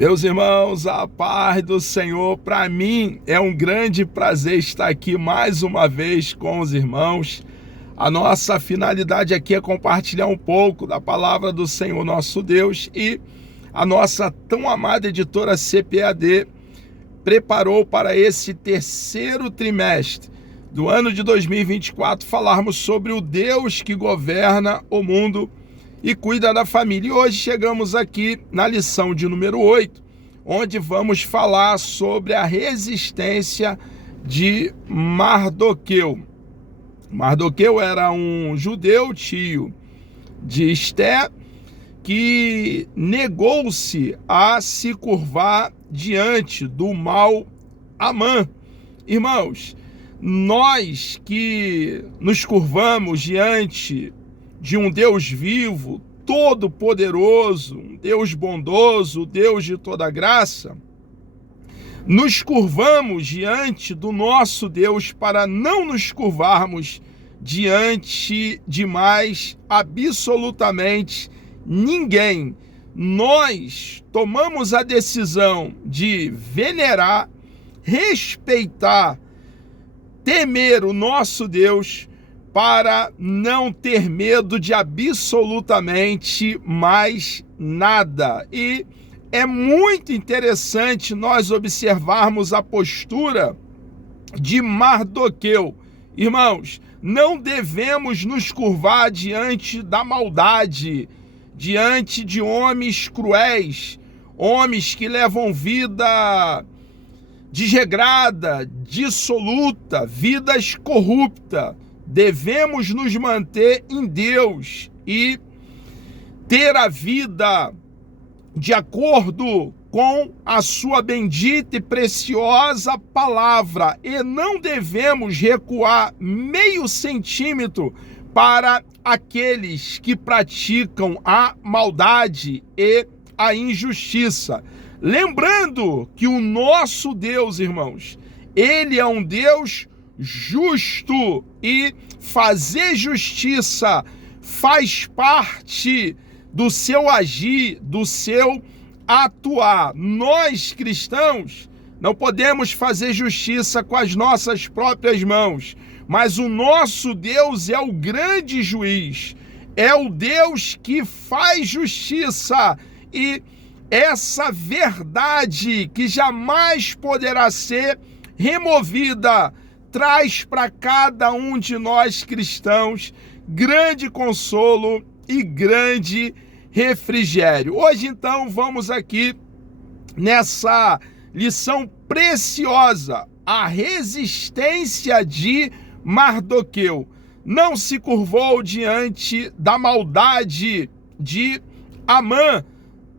Meus irmãos, a paz do Senhor, para mim é um grande prazer estar aqui mais uma vez com os irmãos. A nossa finalidade aqui é compartilhar um pouco da palavra do Senhor nosso Deus, e a nossa tão amada editora CPAD preparou para esse terceiro trimestre do ano de 2024 falarmos sobre o Deus que governa o mundo e cuida da família. E hoje chegamos aqui na lição de número 8, onde vamos falar sobre a resistência de Mardoqueu. Mardoqueu era um judeu, tio de Esté, que negou-se a se curvar diante do mau Amã. Irmãos, nós que nos curvamos diante de um Deus vivo, todo-poderoso, um Deus bondoso, Deus de toda graça, nos curvamos diante do nosso Deus para não nos curvarmos diante de mais absolutamente ninguém. Nós tomamos a decisão de venerar, respeitar, temer o nosso Deus para não ter medo de absolutamente mais nada. E é muito interessante nós observarmos a postura de Mardoqueu. Irmãos, não devemos nos curvar diante da maldade, diante de homens cruéis, homens que levam vida desregrada, dissoluta, vidas corruptas. Devemos nos manter em Deus e ter a vida de acordo com a sua bendita e preciosa palavra, e não devemos recuar meio centímetro para aqueles que praticam a maldade e a injustiça. Lembrando que o nosso Deus, irmãos, ele é um Deus justo, e fazer justiça faz parte do seu agir, do seu atuar. Nós, cristãos, não podemos fazer justiça com as nossas próprias mãos, mas o nosso Deus é o grande juiz, é o Deus que faz justiça, e essa verdade que jamais poderá ser removida traz para cada um de nós cristãos grande consolo e grande refrigério. Hoje, então, vamos aqui nessa lição preciosa, a resistência de Mardoqueu. Não se curvou diante da maldade de Amã,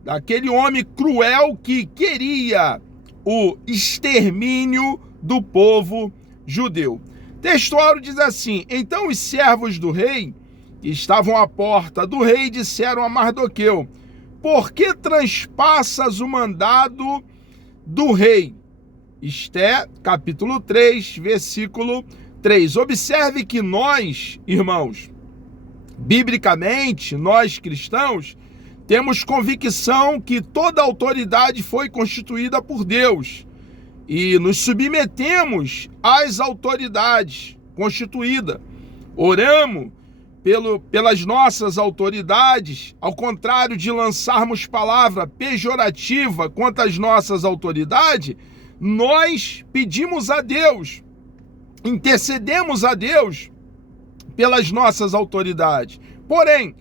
daquele homem cruel que queria o extermínio do povo judeu. Textuário diz assim: então os servos do rei que estavam à porta do rei disseram a Mardoqueu: por que transpassas o mandado do rei? Esté, capítulo 3, versículo 3. Observe que nós, irmãos, biblicamente, nós cristãos, temos convicção que toda autoridade foi constituída por Deus, e nos submetemos às autoridades constituídas. Oramos pelas nossas autoridades, ao contrário de lançarmos palavra pejorativa contra as nossas autoridades, nós pedimos a Deus, intercedemos a Deus pelas nossas autoridades. Porém,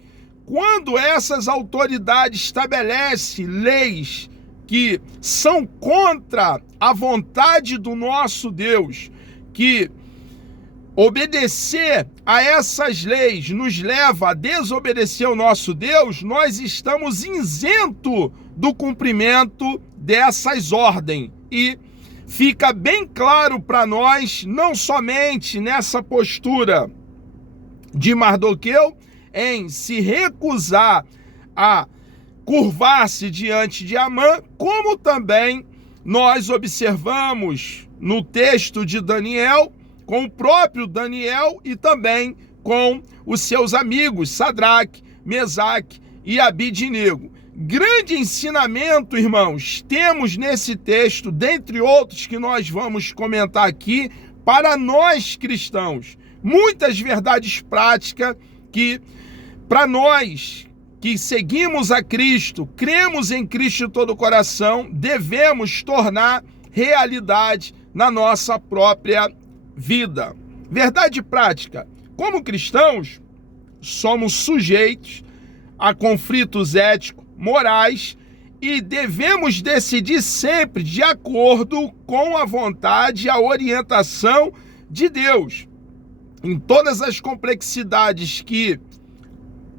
quando essas autoridades estabelecem leis que são contra a vontade do nosso Deus, que obedecer a essas leis nos leva a desobedecer ao nosso Deus, nós estamos isentos do cumprimento dessas ordens. E fica bem claro para nós, não somente nessa postura de Mardoqueu, em se recusar a curvar-se diante de Amã, como também nós observamos no texto de Daniel, com o próprio Daniel e também com os seus amigos Sadraque, Mesaque e Abidnego. grande ensinamento, irmãos, temos nesse texto, dentre outros que nós vamos comentar aqui, para nós cristãos. Muitas verdades práticas que, para nós que seguimos a Cristo, cremos em Cristo de todo o coração, devemos tornar realidade na nossa própria vida. Verdade prática. Como cristãos, somos sujeitos a conflitos éticos, morais, e devemos decidir sempre de acordo com a vontade e a orientação de Deus. Em todas as complexidades que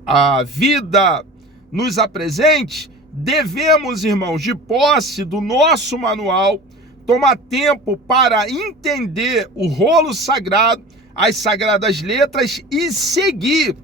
a vida nos apresente, devemos, irmãos, de posse do nosso manual, tomar tempo para entender o rolo sagrado, as sagradas letras e seguir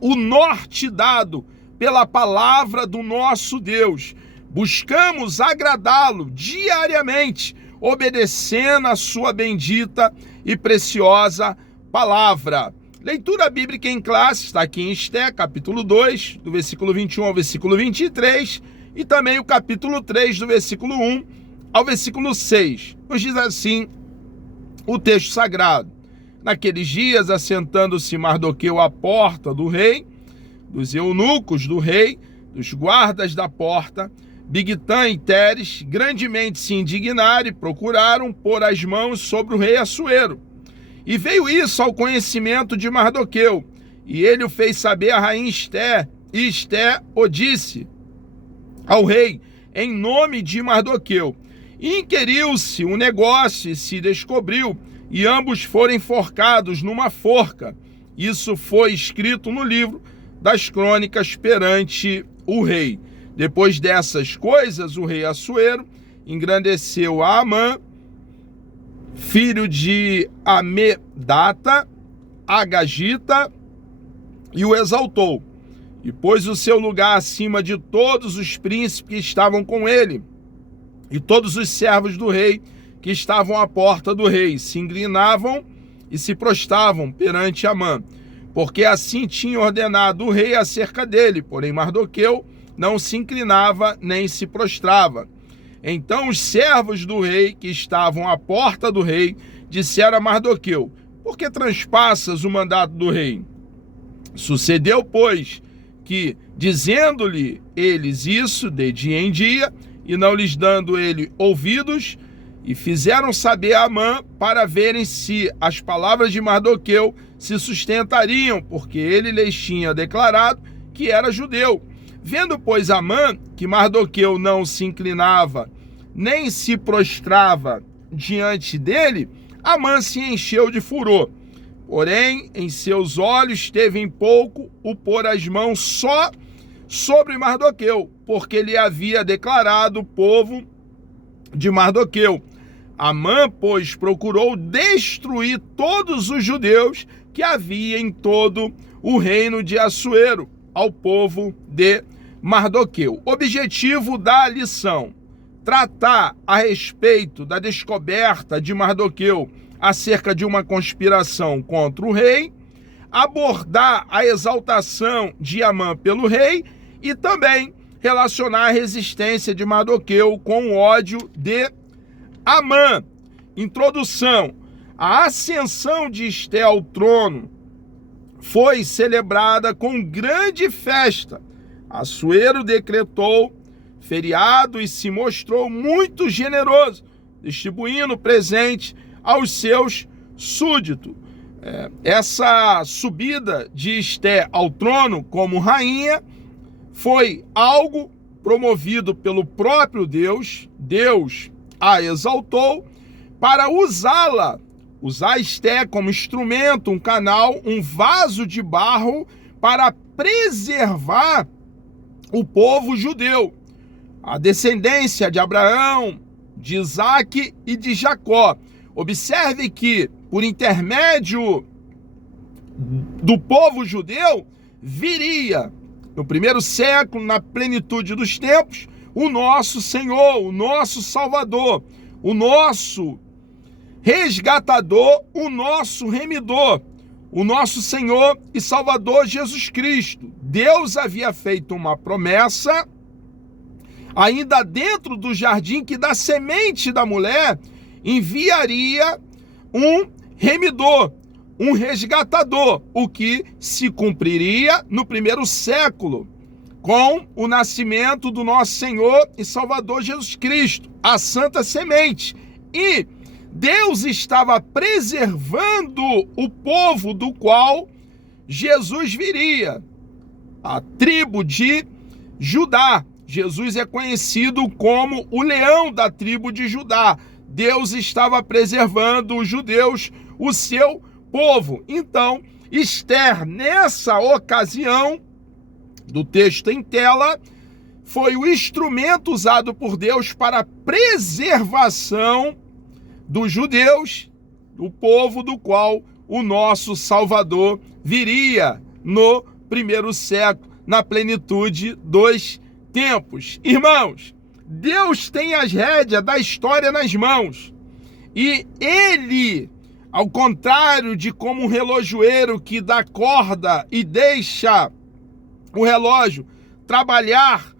o norte dado pela palavra do nosso Deus. Buscamos agradá-lo diariamente, obedecendo a sua bendita e preciosa palavra. Leitura bíblica em classe está aqui em Esté, capítulo 2, do versículo 21 ao versículo 23, e também o capítulo 3, do versículo 1 ao versículo 6. Nos diz assim o texto sagrado: naqueles dias, assentando-se Mardoqueu à porta do rei, dos eunucos do rei, dos guardas da porta, Bigtã e Teres grandemente se indignaram e procuraram pôr as mãos sobre o rei Assuero. E veio isso ao conhecimento de Mardoqueu, e ele o fez saber a rainha Esté, e Esté o disse ao rei, em nome de Mardoqueu. E inquiriu-se o negócio e se descobriu, e ambos foram enforcados numa forca. Isso foi escrito no livro das crônicas perante o rei. Depois dessas coisas, o rei Assuero engrandeceu a Amã, filho de Amedata, Agagita, e o exaltou, e pôs o seu lugar acima de todos os príncipes que estavam com ele, e todos os servos do rei que estavam à porta do rei se inclinavam e se prostravam perante Amã, porque assim tinha ordenado o rei acerca dele. Porém Mardoqueu não se inclinava nem se prostrava. Então os servos do rei que estavam à porta do rei disseram a Mardoqueu: por que transpassas o mandato do rei? Sucedeu, pois, que, dizendo-lhe eles isso de dia em dia, e não lhes dando ele ouvidos, e fizeram saber a Amã para verem se as palavras de Mardoqueu se sustentariam, porque ele lhes tinha declarado que era judeu. Vendo, pois, Amã que Mardoqueu não se inclinava, nem se prostrava diante dele, Amã se encheu de furor. Porém, em seus olhos teve em pouco o pôr as mãos só sobre Mardoqueu, porque lhe havia declarado o povo de Mardoqueu. Amã, pois, procurou destruir todos os judeus que havia em todo o reino de Assuero, ao povo de Mardoqueu. Objetivo da lição: tratar a respeito da descoberta de Mardoqueu acerca de uma conspiração contra o rei, abordar a exaltação de Amã pelo rei e também relacionar a resistência de Mardoqueu com o ódio de Amã. Introdução: a ascensão de Esté ao trono foi celebrada com grande festa. Assuero decretou feriado e se mostrou muito generoso, distribuindo presente aos seus súditos. Essa subida de Esté ao trono como rainha foi algo promovido pelo próprio Deus. Deus a exaltou para usar Esté como instrumento, um canal, um vaso de barro para preservar o povo judeu, a descendência de Abraão, de Isaque e de Jacó. Observe que, por intermédio do povo judeu, viria, no primeiro século, na plenitude dos tempos, o nosso Senhor, o nosso Salvador, o nosso resgatador, o nosso remidor, o nosso Senhor e Salvador Jesus Cristo. Deus havia feito uma promessa ainda dentro do jardim, que da semente da mulher enviaria um remidor, um resgatador, o que se cumpriria no primeiro século, com o nascimento do nosso Senhor e Salvador Jesus Cristo, a Santa Semente. E Deus estava preservando o povo do qual Jesus viria, a tribo de Judá. Jesus é conhecido como o leão da tribo de Judá. Deus estava preservando os judeus, o seu povo. Então, Esther, nessa ocasião do texto em tela, foi o instrumento usado por Deus para a preservação dos judeus, o povo do qual o nosso Salvador viria no primeiro século, na plenitude dos tempos. Irmãos, Deus tem as rédeas da história nas mãos. E Ele, ao contrário de como um relojoeiro que dá corda e deixa o relógio trabalhar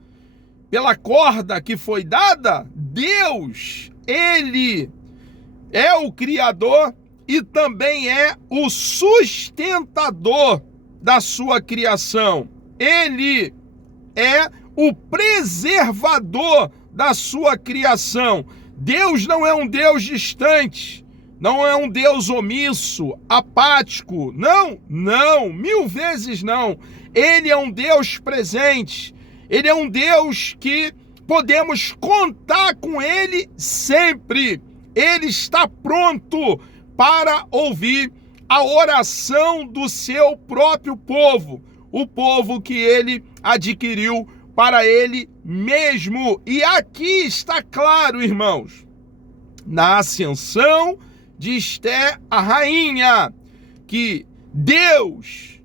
pela corda que foi dada, Deus, Ele é o Criador e também é o sustentador da sua criação. Ele é o preservador da sua criação. Deus não é um Deus distante, não é um Deus omisso, apático. Não, não, 1000 vezes não. Ele é um Deus presente. Ele é um Deus que podemos contar com Ele sempre. Ele está pronto para ouvir a oração do seu próprio povo, o povo que Ele adquiriu para Ele mesmo. E aqui está claro, irmãos, na ascensão de Esther, a rainha, que Deus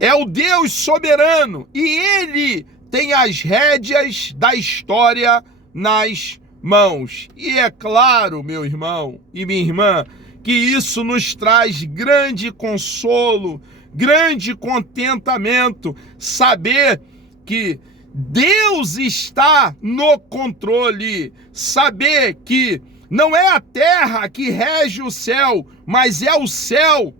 é o Deus soberano e Ele tem as rédeas da história nas mãos. E é claro, meu irmão e minha irmã, que isso nos traz grande consolo, grande contentamento, saber que Deus está no controle, saber que não é a terra que rege o céu, mas é o céu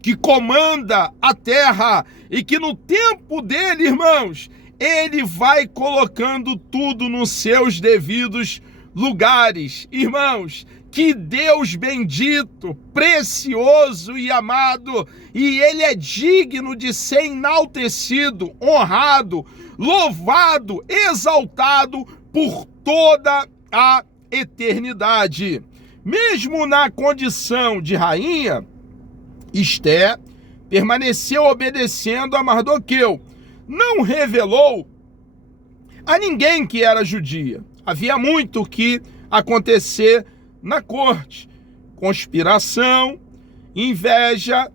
que comanda a terra e que no tempo dele, irmãos, Ele vai colocando tudo nos seus devidos lugares. Irmãos, que Deus bendito, precioso e amado, e Ele é digno de ser enaltecido, honrado, louvado, exaltado por toda a eternidade. Mesmo na condição de rainha, Esther permaneceu obedecendo a Mardoqueu. Não revelou a ninguém que era judia. Havia muito que acontecer na corte. Conspiração, inveja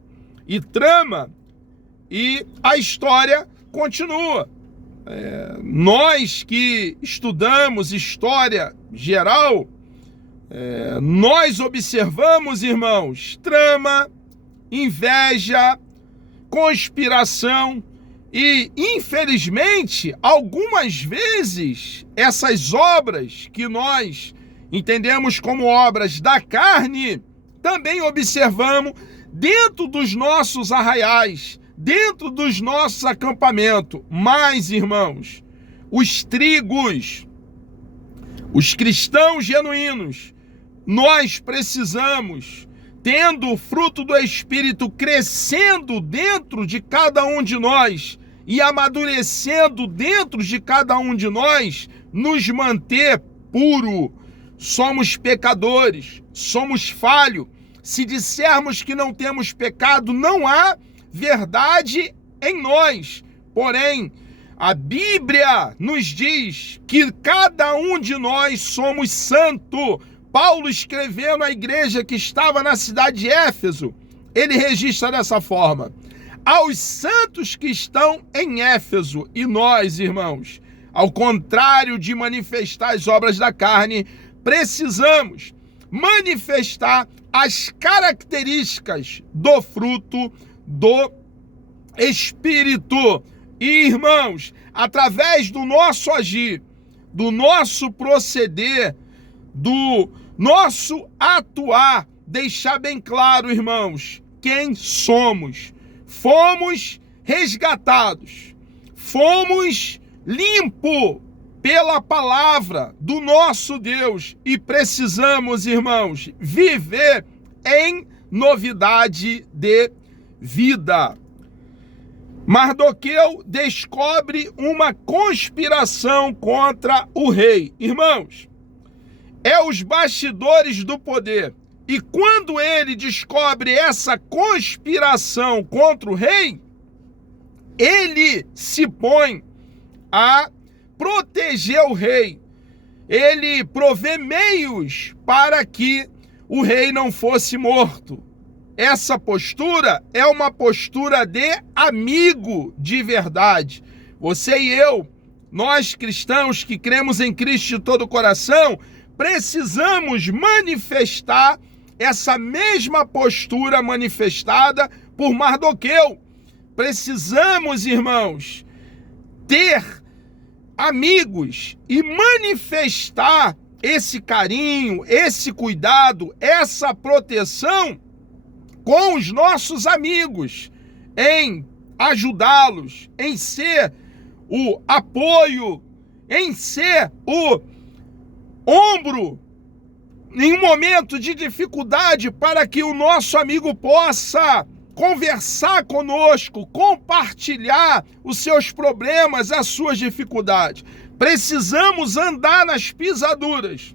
e trama. E a história continua. Nós que estudamos história geral, nós observamos, irmãos, trama, inveja, conspiração e, infelizmente, algumas vezes essas obras que nós entendemos como obras da carne, também observamos dentro dos nossos arraiais, dentro dos nossos acampamentos. Mas, irmãos, os trigos, os cristãos genuínos, nós precisamos, tendo o fruto do Espírito crescendo dentro de cada um de nós e amadurecendo dentro de cada um de nós, nos manter puro. Somos pecadores, somos falhos. Se dissermos que não temos pecado, não há verdade em nós. Porém, a Bíblia nos diz que cada um de nós somos santo. Paulo, escrevendo à igreja que estava na cidade de Éfeso, ele registra dessa forma: aos santos que estão em Éfeso. E nós, irmãos, ao contrário de manifestar as obras da carne, precisamos manifestar as características do fruto do Espírito. E, irmãos, através do nosso agir, do nosso proceder, do nosso atuar, deixar bem claro, irmãos, quem somos. Fomos resgatados, fomos limpos pela palavra do nosso Deus e precisamos, irmãos, viver em novidade de vida. Mardoqueu descobre uma conspiração contra o rei. Irmãos, é os bastidores do poder. E quando ele descobre essa conspiração contra o rei, ele se põe a proteger o rei. Ele provê meios para que o rei não fosse morto. Essa postura é uma postura de amigo de verdade. Você e eu, nós cristãos que cremos em Cristo de todo o coração, precisamos manifestar essa mesma postura manifestada por Mardoqueu. Precisamos, irmãos, ter amigos e manifestar esse carinho, esse cuidado, essa proteção com os nossos amigos, em ajudá-los, em ser o apoio, em ser o ombro em um momento de dificuldade para que o nosso amigo possa conversar conosco, compartilhar os seus problemas, as suas dificuldades. Precisamos andar nas pisaduras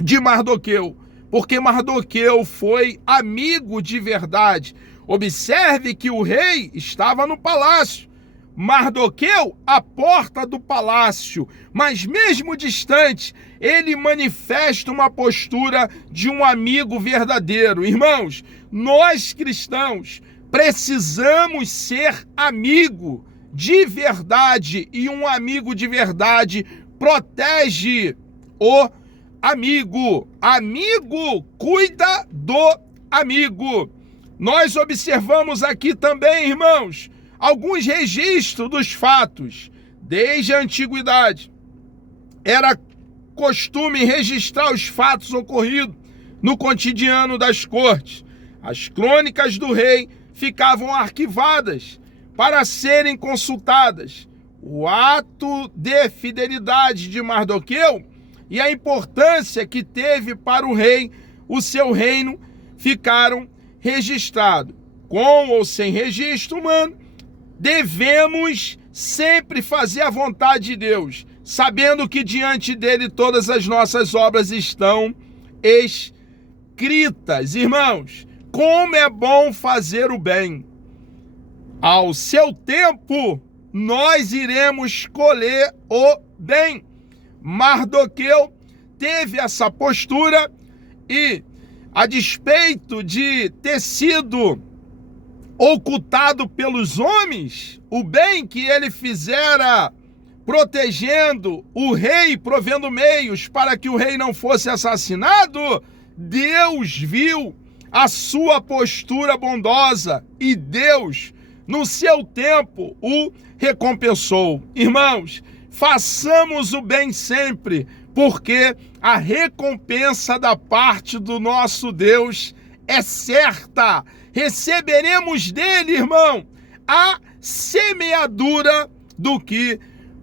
de Mardoqueu, porque Mardoqueu foi amigo de verdade. Observe que o rei estava no palácio, Mardoqueu à porta do palácio, mas mesmo distante, ele manifesta uma postura de um amigo verdadeiro. Irmãos, nós cristãos precisamos ser amigo de verdade, e um amigo de verdade protege o amigo. Amigo cuida do amigo. Nós observamos aqui também, irmãos, alguns registros dos fatos. Desde a antiguidade, era costume registrar os fatos ocorridos no cotidiano das cortes. As crônicas do rei ficavam arquivadas para serem consultadas. O ato de fidelidade de Mardoqueu e a importância que teve para o rei, o seu reino, ficaram registrados. Com ou sem registro humano, devemos sempre fazer a vontade de Deus, sabendo que diante dele todas as nossas obras estão escritas. Irmãos, como é bom fazer o bem. Ao seu tempo, nós iremos colher o bem. Mardoqueu teve essa postura e, a despeito de ter sido ocultado pelos homens, o bem que ele fizera protegendo o rei, provendo meios para que o rei não fosse assassinado, Deus viu a sua postura bondosa e Deus, no seu tempo, o recompensou. Irmãos, façamos o bem sempre, porque a recompensa da parte do nosso Deus é certa. Receberemos dele, irmão, a semeadura do que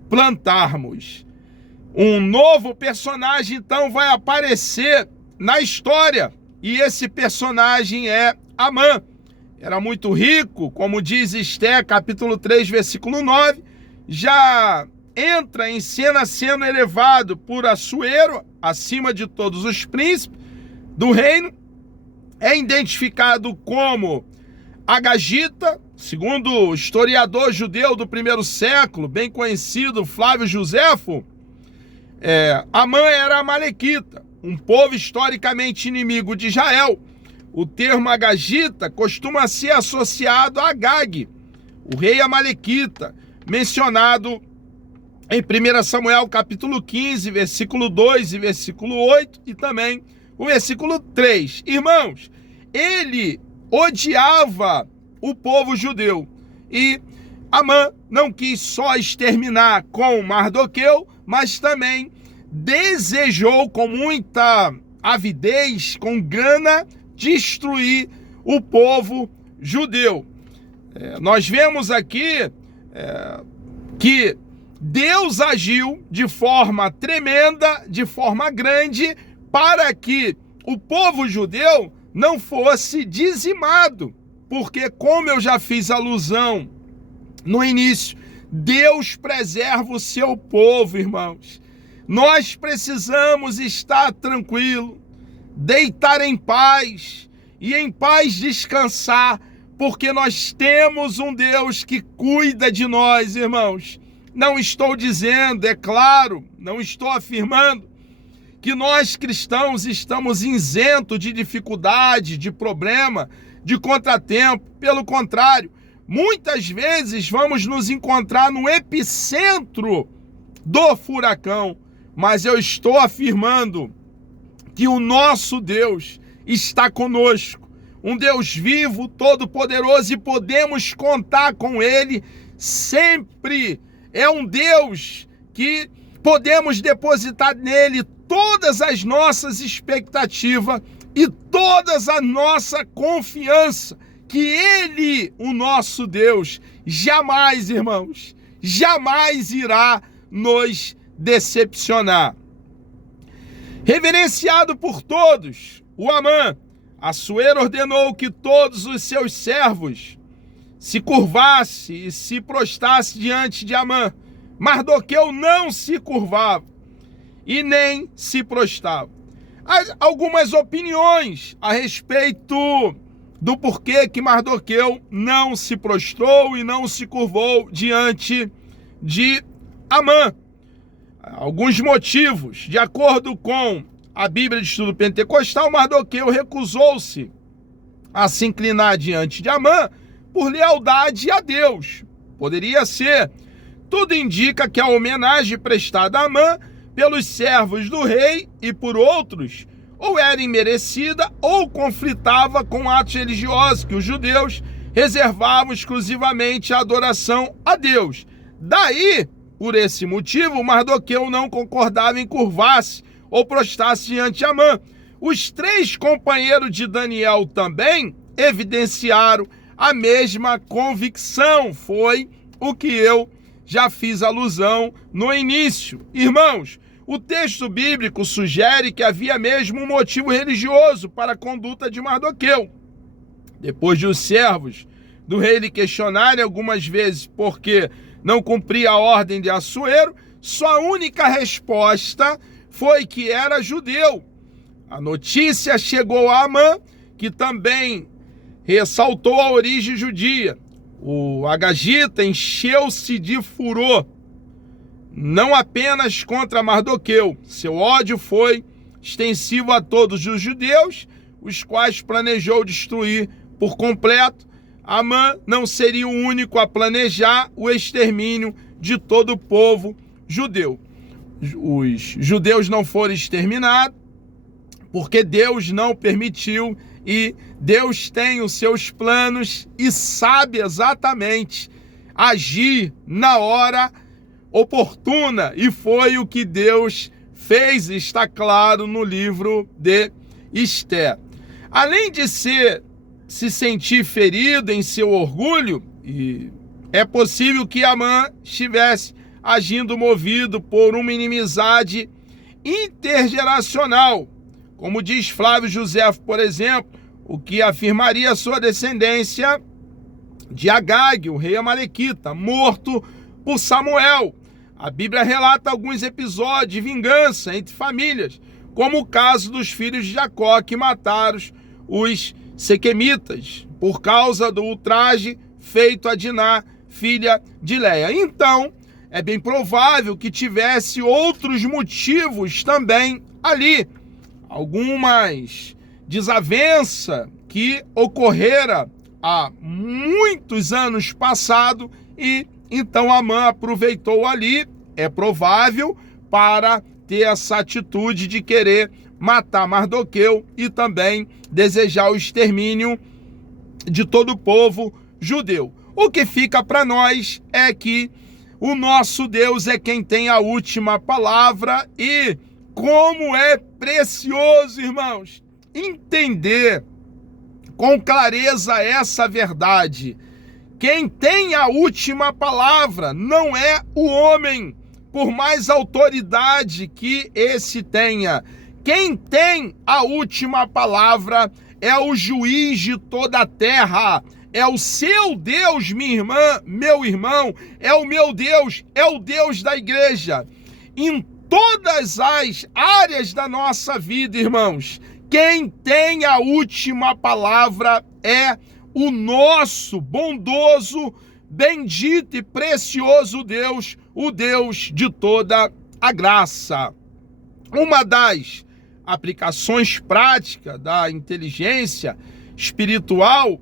plantarmos. Um novo personagem, então, vai aparecer na história, e esse personagem é Amã. Era muito rico, como diz Esté, capítulo 3, versículo 9, já entra em cena sendo elevado por Assuero, acima de todos os príncipes do reino, é identificado como Agagita, segundo o historiador judeu do primeiro século, bem conhecido Flávio Joséfo. Amã era amalequita, um povo historicamente inimigo de Israel. O termo Agagita costuma ser associado a Agag, o rei amalequita, mencionado em 1 Samuel capítulo 15, versículo 2 e versículo 8, e também o versículo 3. Irmãos, ele odiava o povo judeu, e Amã não quis só exterminar com Mardoqueu, mas também desejou com muita avidez, com gana, destruir o povo judeu. Nós vemos aqui que Deus agiu de forma tremenda, de forma grande, para que o povo judeu não fosse dizimado. Porque, como eu já fiz alusão no início, Deus preserva o seu povo, irmãos. Nós precisamos estar tranquilo, deitar em paz e em paz descansar, porque nós temos um Deus que cuida de nós, irmãos. Não estou dizendo, é claro, não estou afirmando que nós cristãos estamos isentos de dificuldade, de problema, de contratempo. Pelo contrário, muitas vezes vamos nos encontrar no epicentro do furacão, mas eu estou afirmando que o nosso Deus está conosco, um Deus vivo, todo-poderoso, e podemos contar com Ele sempre. É um Deus que podemos depositar nele todas as nossas expectativas e toda a nossa confiança, que Ele, o nosso Deus, jamais, irmãos, jamais irá nos decepcionar. Reverenciado por todos, o Amã, Assuero ordenou que todos os seus servos se curvassem e se prostrassem diante de Amã. Mardoqueu não se curvava e nem se prostrava. Há algumas opiniões a respeito do porquê que Mardoqueu não se prostrou e não se curvou diante de Amã. Alguns motivos. De acordo com a Bíblia de Estudo Pentecostal, Mardoqueu recusou-se a se inclinar diante de Amã por lealdade a Deus. Poderia ser. Tudo indica que a homenagem prestada a Amã pelos servos do rei e por outros ou era imerecida ou conflitava com atos religiosos que os judeus reservavam exclusivamente a adoração a Deus. Daí, por esse motivo, Mardoqueu não concordava em curvar-se ou prostrar-se diante de Amã. Os 3 companheiros de Daniel também evidenciaram a mesma convicção. Foi o que eu já fiz alusão no início. Irmãos, o texto bíblico sugere que havia mesmo um motivo religioso para a conduta de Mardoqueu. Depois de os servos do rei lhe questionarem algumas vezes porque não cumpria a ordem de Assuero, sua única resposta foi que era judeu. A notícia chegou a Amã, que também ressaltou a origem judia. O agagita encheu-se de furor, não apenas contra Mardoqueu. Seu ódio foi extensivo a todos os judeus, os quais planejou destruir por completo. Amã não seria o único a planejar o extermínio de todo o povo judeu. Os judeus não foram exterminados porque Deus não permitiu, e Deus tem os seus planos e sabe exatamente agir na hora oportuna, e foi o que Deus fez, está claro no livro de Esther. Além de se sentir ferido em seu orgulho, e é possível que Amã estivesse agindo movido por uma inimizade intergeracional, como diz Flávio Josefo, por exemplo, o que afirmaria sua descendência de Agag, o rei amalequita, morto por Samuel. A Bíblia relata alguns episódios de vingança entre famílias, como o caso dos filhos de Jacó, que mataram os sequemitas por causa do ultraje feito a Diná, filha de Leia. Então, é bem provável que tivesse outros motivos também ali. Algumas desavenças que ocorreram há muitos anos passados, e então Amã aproveitou ali, é provável, para ter essa atitude de querer matar Mardoqueu e também desejar o extermínio de todo o povo judeu. O que fica para nós é que o nosso Deus é quem tem a última palavra. E como é precioso, irmãos, entender com clareza essa verdade. Quem tem a última palavra não é o homem, por mais autoridade que esse tenha. Quem tem a última palavra é o juiz de toda a terra. É o seu Deus, minha irmã, meu irmão, é o meu Deus, é o Deus da igreja. Em todas as áreas da nossa vida, irmãos, quem tem a última palavra é o nosso bondoso, bendito e precioso Deus, o Deus de toda a graça. Uma das aplicações práticas da inteligência espiritual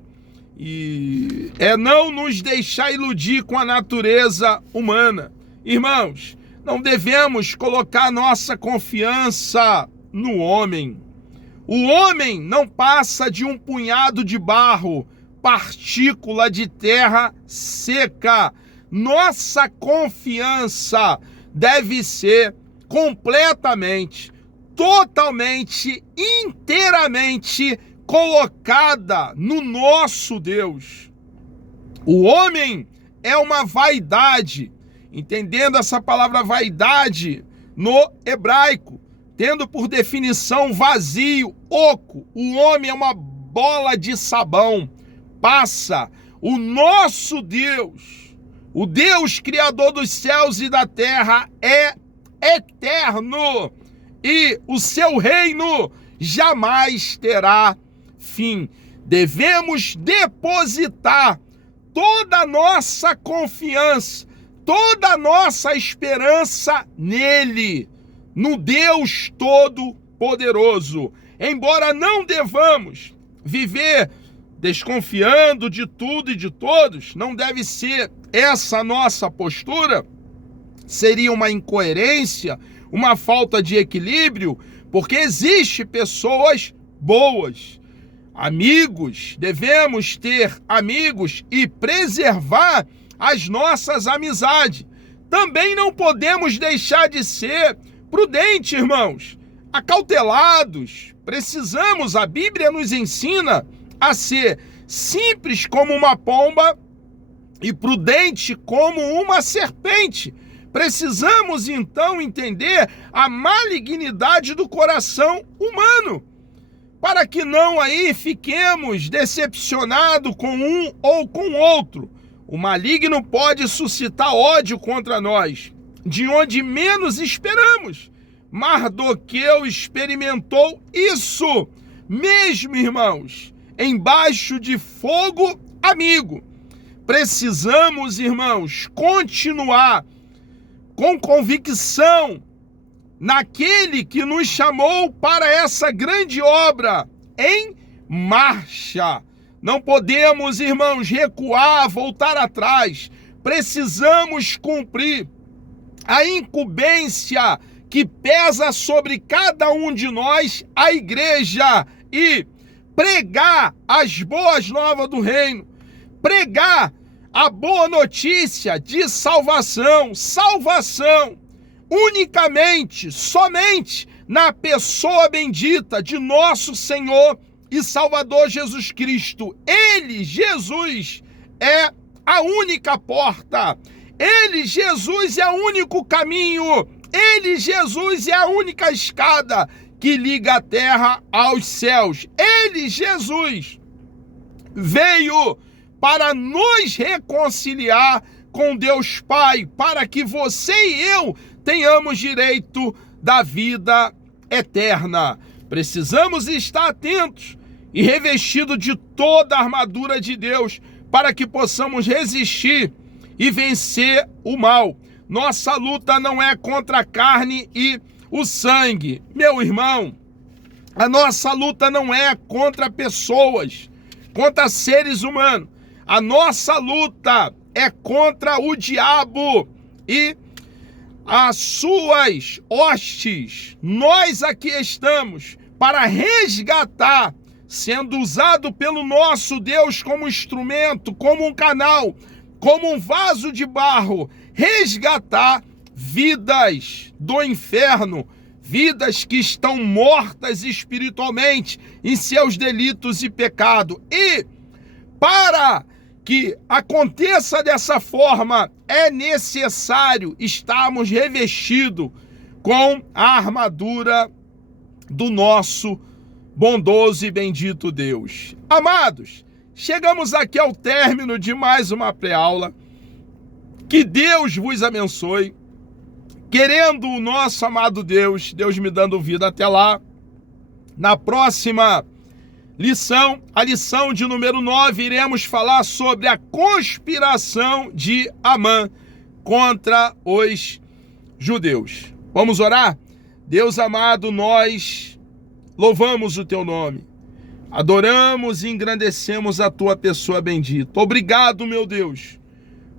é não nos deixar iludir com a natureza humana. Irmãos, não devemos colocar nossa confiança no homem. O homem não passa de um punhado de barro, partícula de terra seca. Nossa confiança deve ser completamente, totalmente, inteiramente colocada no nosso Deus. O homem é uma vaidade, entendendo essa palavra vaidade no hebraico, tendo por definição vazio, oco. O homem é uma bola de sabão. Passa. O nosso Deus, o Deus criador dos céus e da terra, é eterno e o seu reino jamais terá fim. Devemos depositar toda a nossa confiança, toda a nossa esperança nele, no Deus Todo-Poderoso. Embora não devamos viver desconfiando de tudo e de todos, não deve ser essa nossa postura, seria uma incoerência, uma falta de equilíbrio, porque existem pessoas boas, amigos, devemos ter amigos e preservar as nossas amizades. Também não podemos deixar de ser prudentes, irmãos, acautelados. Precisamos, a Bíblia nos ensina a ser simples como uma pomba e prudente como uma serpente. Precisamos então entender a malignidade do coração humano, para que não aí fiquemos decepcionados com um ou com outro. O maligno pode suscitar ódio contra nós, de onde menos esperamos. Mardoqueu experimentou isso mesmo, irmãos, embaixo de fogo amigo. Precisamos, irmãos, continuar com convicção naquele que nos chamou para essa grande obra em marcha. Não podemos, irmãos, recuar, voltar atrás. Precisamos cumprir a incumbência que pesa sobre cada um de nós, a igreja, e pregar as boas novas do reino, pregar a boa notícia de salvação, salvação unicamente, somente na pessoa bendita de nosso Senhor e Salvador Jesus Cristo. Ele, Jesus, é a única porta. Ele, Jesus, é o único caminho. Ele, Jesus, é a única escada que liga a terra aos céus. Ele, Jesus, veio para nos reconciliar com Deus Pai, para que você e eu tenhamos direito da vida eterna. Precisamos estar atentos e revestidos de toda a armadura de Deus, para que possamos resistir e vencer o mal. Nossa luta não é contra a carne e o sangue. Meu irmão, a nossa luta não é contra pessoas, contra seres humanos. A nossa luta é contra o diabo e as suas hostes. Nós aqui estamos para resgatar, sendo usado pelo nosso Deus como instrumento, como um canal, como um vaso de barro, resgatar vidas do inferno, vidas que estão mortas espiritualmente em seus delitos e pecado. E para que aconteça dessa forma, é necessário estarmos revestidos com a armadura do nosso bondoso e bendito Deus. Amados, chegamos aqui ao término de mais uma pré-aula. Que Deus vos abençoe. Querendo o nosso amado Deus, Deus me dando vida até lá. Na próxima lição, a lição de número 9, iremos falar sobre a conspiração de Amã contra os judeus. Vamos orar? Deus amado, nós louvamos o teu nome, adoramos e engrandecemos a tua pessoa bendita. Obrigado, meu Deus,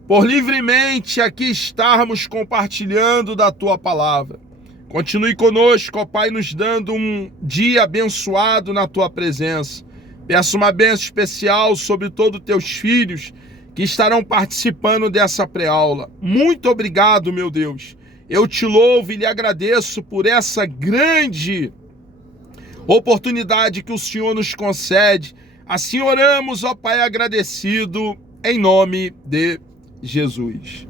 por livremente aqui estarmos compartilhando da tua palavra. Continue conosco, ó Pai, nos dando um dia abençoado na tua presença. Peço uma bênção especial sobre todos os teus filhos que estarão participando dessa pré-aula. Muito obrigado, meu Deus. Eu te louvo e lhe agradeço por essa grande oportunidade que o Senhor nos concede. Assim oramos, ó Pai, agradecido, em nome de Jesus.